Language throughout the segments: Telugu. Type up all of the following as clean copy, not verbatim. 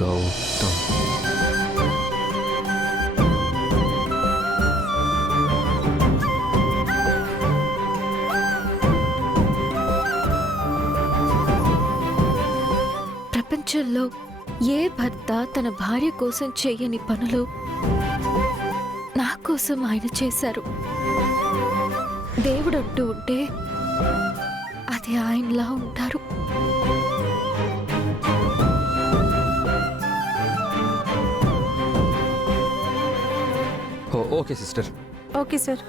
గౌతమ్. ప్రపంచంలో ఏ భర్త తన భార్య కోసం చేయని పనులు నా కోసం ఆయన చేశారు. దేవుడంటూ ఉంటే అది ఆయనలా ఉంటారు. Okay sister. Okay sir.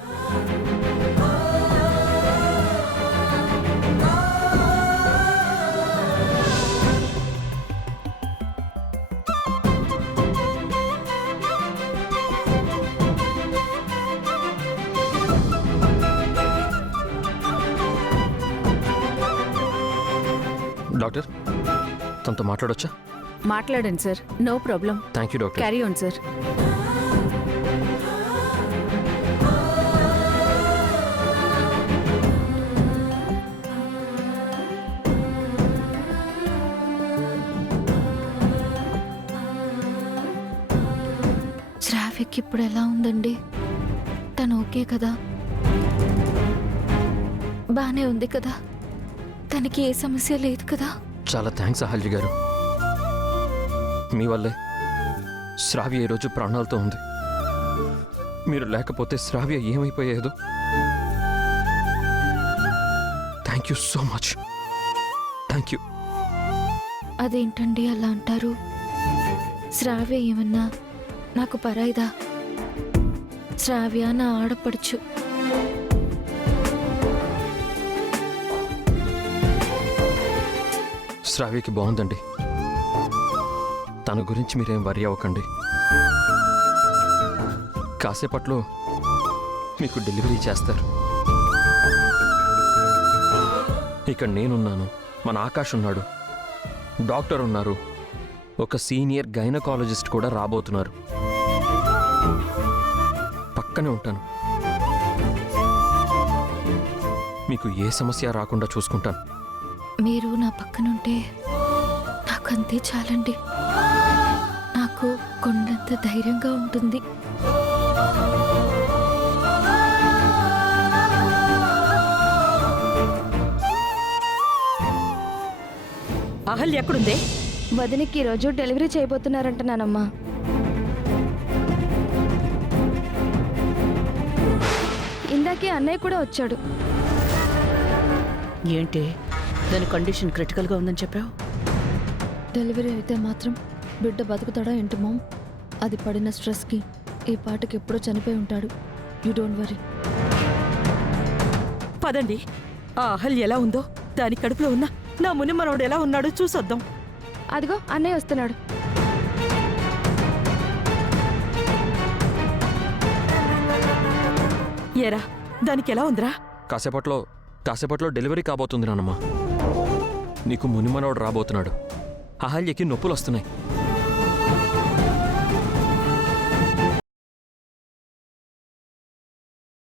Doctor, తనతో మాట్లాడొచ్చా? మాట్లాడండి sir, no problem. Thank you doctor. Carry on sir. శ్రావ్యకి ఇప్పుడు ఎలా ఉందండి? తను ఓకే కదా? బానే ఉంది కదా? తనకి ఏ సమస్య లేదు కదా? చాలా థ్యాంక్స్ అహల్య గారు. మీ వల్లే శ్రావ్య ఈరోజు ప్రాణాలతో ఉంది. మీరు లేకపోతే శ్రావ్య ఏమైపోయేదో. Thank you so much. Thank you. అదేంటండి అలా అంటారు? శ్రావ్య ఏమన్నా నాకు పరాయిదా? శ్రావ్య నా ఆడపడుచు. శ్రావ్యకి బాగుందండి. తన గురించి మీరేం వరి అవ్వకండి. కాసేపట్లో మీకు డెలివరీ చేస్తారు. ఇక్కడ నేనున్నాను, మన ఆకాష్ ఉన్నాడు, డాక్టర్ ఉన్నారు, ఒక సీనియర్ గైనకాలజిస్ట్ కూడా రాబోతున్నారు. పక్కనే ఉంటాను. మీకు ఏ సమస్య రాకుండా చూసుకుంటాను. మీరు నా పక్కనుంటే నాకంతే చాలండి. నాకు కొండంత ధైర్యంగా ఉంటుంది. అహల్య ఎక్కడుందే? వదినికి ఈరోజు డెలివరీ చేయబోతున్నారంటున్నానమ్మా. ఇందాకే అన్నయ్య కూడా వచ్చాడు. ఏంటి, దాని కండిషన్ క్రిటికల్గా ఉందని చెప్పావు? డెలివరీ అయితే మాత్రం బిడ్డ బతుకుతాడా ఏంటి మామ్? అది పడిన స్ట్రెస్కి ఈ పాటకి ఎప్పుడో చనిపోయి ఉంటాడు. You don't worry. పదండి, ఆ అహల్య ఎలా ఉందో, దాని కడుపులో ఉన్న నా ముని మనవడు ఎలా ఉన్నాడో చూసొద్దాం. అదిగో అన్నయ్య వస్తున్నాడు. ఏరా, దానికి ఎలా ఉందిరా? కాసేపట్లో డెలివరీ కాబోతుంది నాన్నమ్మ. నీకు మునిమనోడు రాబోతున్నాడు. అహల్యకి నొప్పులు వస్తున్నాయి.